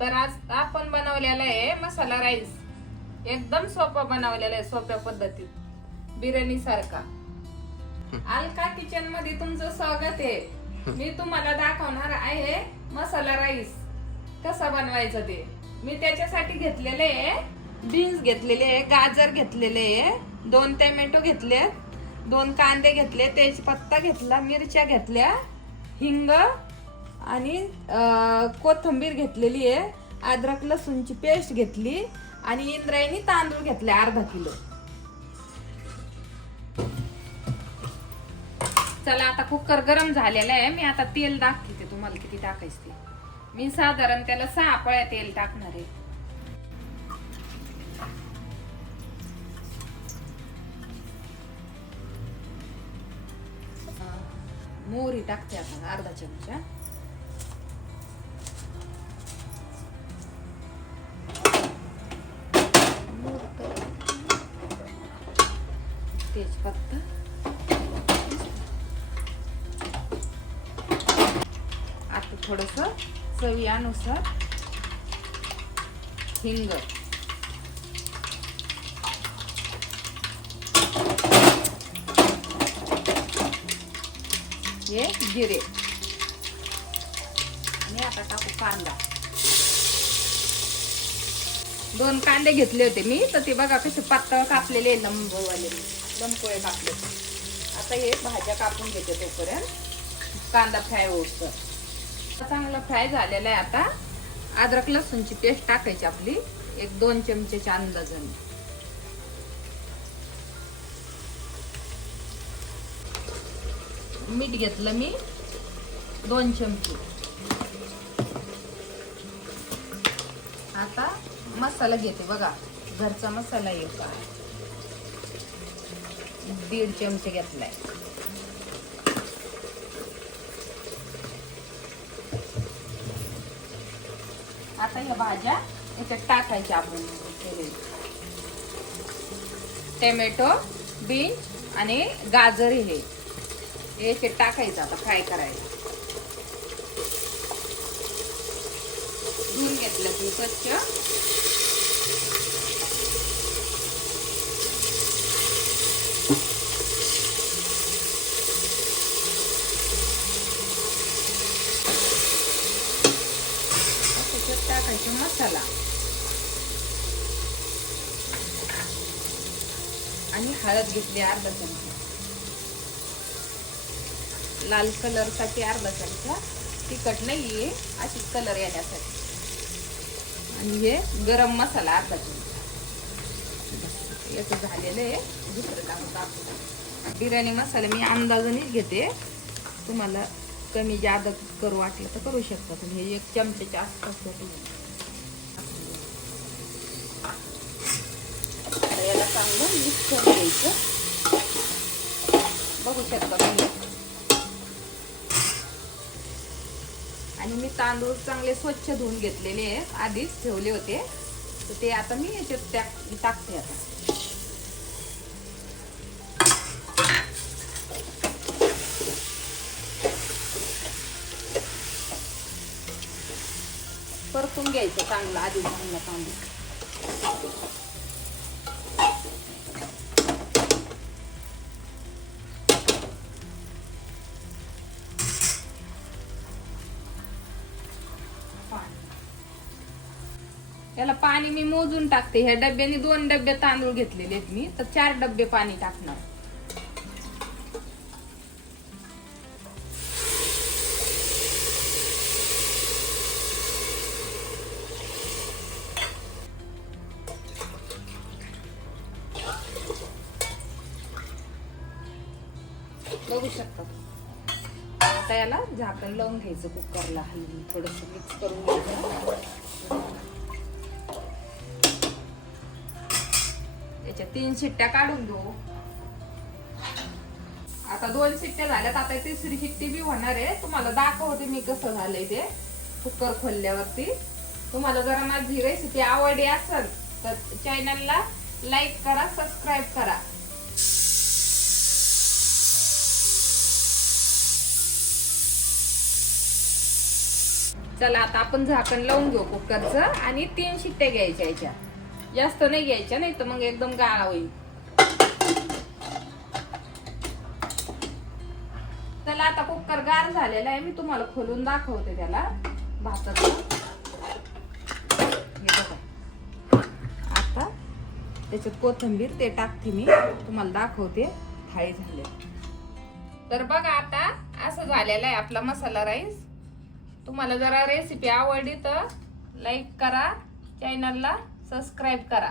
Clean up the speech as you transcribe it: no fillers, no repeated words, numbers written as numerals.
तर आज आपण बनवलेला आहे मसाला राईस. एकदम सोपा बनवलेला आहे, सोप्या पद्धतीत बिर्याणी सारखा. अलका किचन मध्ये तुमचं स्वागत आहे. मी तुम्हाला दाखवणार आहे मसाला राईस कसा बनवायचा ते. मी त्याच्यासाठी घेतलेले आहे बीन्स घेतलेले आहे, गाजर घेतलेले आहे, 2 टोमॅटो घेतले, 2 कांदे घेतले, तेजपत्ता घेतला, मिरच्या घेतल्या, हिंग आणि कोथिंबीर घेतलेली आहे, अद्रक लसूणची पेस्ट घेतली आणि इंद्रायणी तांदूळ घेतले अर्धा किलो. चला आता कुकर गरम झालेला आहे. मी आता तेल दाखवते तुम्हाला किती टाकायचं ते. मी साधारण त्याला 6 पळ्या तेल टाकणार आहे. मोहरी टाकते आता अर्धा चमचा. तेजपत्ता, आता थोडस चवीनुसार हिंग, हे जिरे आणि आता टाकू कांदा. 2 कांदे घेतले होते मी, तर ते बघा कसे पातळ कापलेले, लंबकोळे कापले. आता हे भाज्या कापून घेते तोपर्यंत कांदा फ्राय होतो. चांगला फ्राय झालेला आहे. आता अद्रक लसूणची पेस्ट टाकायची आपली 1-2 चमचेच्या अंदाजाने. मीठ घेतलं मी 2 चमचे. आता मसाला घेते बघा, घरचा मसाला आहे का, 1.5 चमचे घेतलाय. आता या भाज्या याच्यात टाकायच्या आपण. टोमॅटो, बीन्स आणि गाजर हे याच्यात टाकायचं. आता फ्राय करायचं. धुवून घेतलं की स्वच्छ. टाकायचा मसाला आणि हळद घेतली अर्धा चमचा, लाल कलर साठी अर्धा चमचा, तिखट नाहीये अशीच कलर येण्यासाठी, आणि हे गरम मसाला अर्धा चमचा. याचं झालेलं आहे. दुसरं टाकू. बिर्याणी मसाला मी अंदाजानेच घेते, तुम्हाला कमी जादा करू वाटलं तर करू शकता तुम्ही. हे 1 चमच्याच्या आसपास याला चांगलं मिक्स करून घ्यायचं. बघू शकता तुम्ही. आणि मी तांदूळ चांगले स्वच्छ धुवून घेतलेले आहेत, आधीच ठेवले होते, तर ते आता मी याच्यात टाकते. आता परतून घ्यायचं चांगलं आधी चांगला तांदूळ. याला पाणी मी मोजून टाकते. ह्या डब्याने 2 डबे तांदूळ घेतलेले आहेत मी, तर 4 डबे पाणी टाकणार. बघू शकता. आता याला झाकण लावून घ्यायचं कुकरला. हलवून थोडस मिक्स करून घ्यायचं. याच्या 3 शिट्ट्या काढून घेऊ. आता 2 शिट्ट्या झाल्यात. आता 3री शिट्टी बी होणार आहे. तुम्हाला दाखवते मी कसं झालंय ते कुकर खोलल्यावरती. तुम्हाला जरा माझी रेसिपी आवडली असेल तर चॅनलला लाईक करा, सबस्क्राईब करा. चला आता आपण झाकण लावून घेऊ कुकरचं आणि 3 शिट्ट्या घ्यायच्या याच्या, जास्त नाही घ्यायच्या, नाही तर मग एकदम गाळा होईल. चला आता कुकर गार झालेला आहे, मी तुम्हाला खोलून दाखवते त्याला भाताचं. आता त्याच्यात कोथिंबीर ते टाकते, मी तुम्हाला दाखवते थाळी झाले. तर बघा आता असं झालेला आहे आपला मसाला राईस. तुम्हाला जरा रेसिपी आवडली तर लाईक करा, चॅनलला सबस्क्राईब करा.